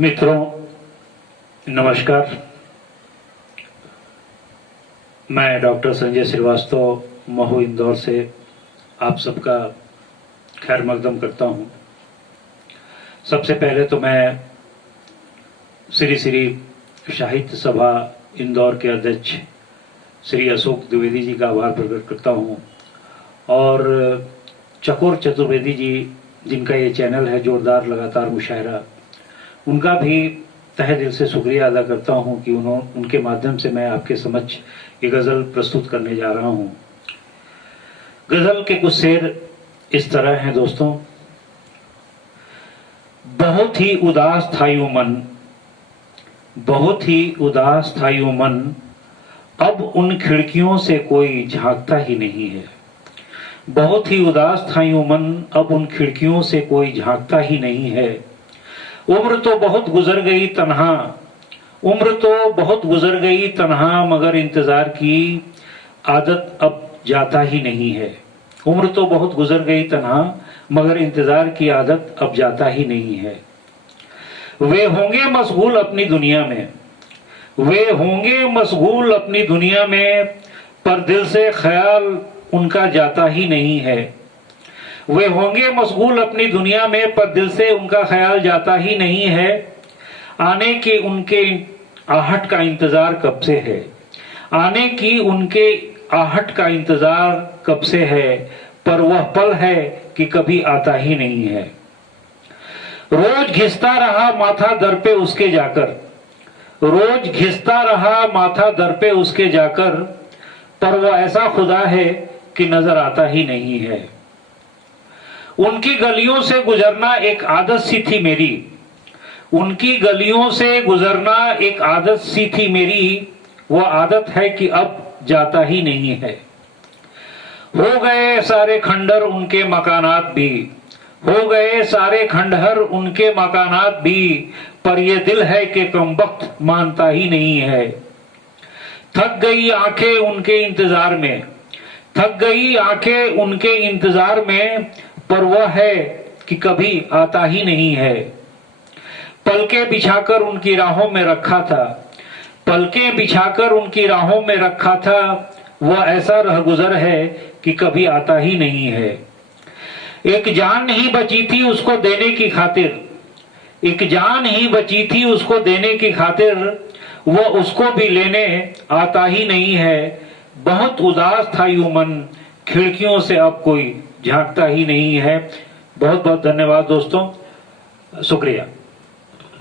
मित्रों नमस्कार। मैं डॉक्टर संजय श्रीवास्तव महू इंदौर से आप सबका खैर मकदम करता हूं। सबसे पहले तो मैं श्री श्री साहित्य सभा इंदौर के अध्यक्ष श्री अशोक द्विवेदी जी का आभार प्रकट करता हूं और चकोर चतुर्वेदी जी जिनका ये चैनल है जोरदार लगातार मुशायरा, उनका भी तहे दिल से शुक्रिया अदा करता हूं कि उनके माध्यम से मैं आपके समक्ष ये गजल प्रस्तुत करने जा रहा हूं। गजल के कुछ शेर इस तरह हैं दोस्तों। बहुत ही उदास था यूं मन, बहुत ही उदास था यूं मन, अब उन खिड़कियों से कोई झांकता ही नहीं है। बहुत ही उदास था यूं मन, अब उन खिड़कियों से कोई झांकता ही नहीं है। उम्र तो बहुत गुजर गई तन्हा, उम्र तो बहुत गुजर गई तन्हा, मगर इंतजार की आदत अब जाता ही नहीं है। उम्र तो बहुत गुजर गई तन्हा, मगर इंतजार की आदत अब जाता ही नहीं है। वे होंगे मशगूल अपनी दुनिया में, वे होंगे मशगूल अपनी दुनिया में, पर दिल से ख्याल उनका जाता ही नहीं है। वे होंगे मशगूल अपनी दुनिया में, पर दिल से उनका ख्याल जाता ही नहीं है। आने के उनके आहट का इंतजार कब से है, आने की उनके आहट का इंतजार कब से है, पर वह पल है कि कभी आता ही नहीं है। रोज घिसता रहा माथा दर पे उसके जाकर, रोज घिसता रहा माथा दर पे उसके जाकर, पर वह ऐसा खुदा है कि नजर आता ही नहीं है। उनकी गलियों से गुजरना एक आदत सी थी मेरी, उनकी गलियों से गुजरना एक आदत सी थी मेरी, वह आदत है कि अब जाता ही नहीं है। हो गए सारे खंडहर उनके मकानात भी, हो गए सारे खंडहर उनके मकानात भी, पर यह दिल है कि कमबख्त मानता ही नहीं है। थक गई आंखें उनके इंतजार में, थक गई आंखें उनके इंतजार में, पर वह है कि कभी आता ही नहीं है। पलके बिछाकर उनकी राहों में रखा था, पलके बिछाकर उनकी राहों में रखा था, वह ऐसा रहगुजर है कि कभी आता ही नहीं है। एक जान नहीं बची थी उसको देने की खातिर, एक जान ही बची थी उसको देने की खातिर, वह उसको भी लेने आता ही नहीं है। बहुत उदास था यूं मन, खिड़कियों से अब कोई झांकता ही नहीं है। बहुत बहुत धन्यवाद दोस्तों, शुक्रिया।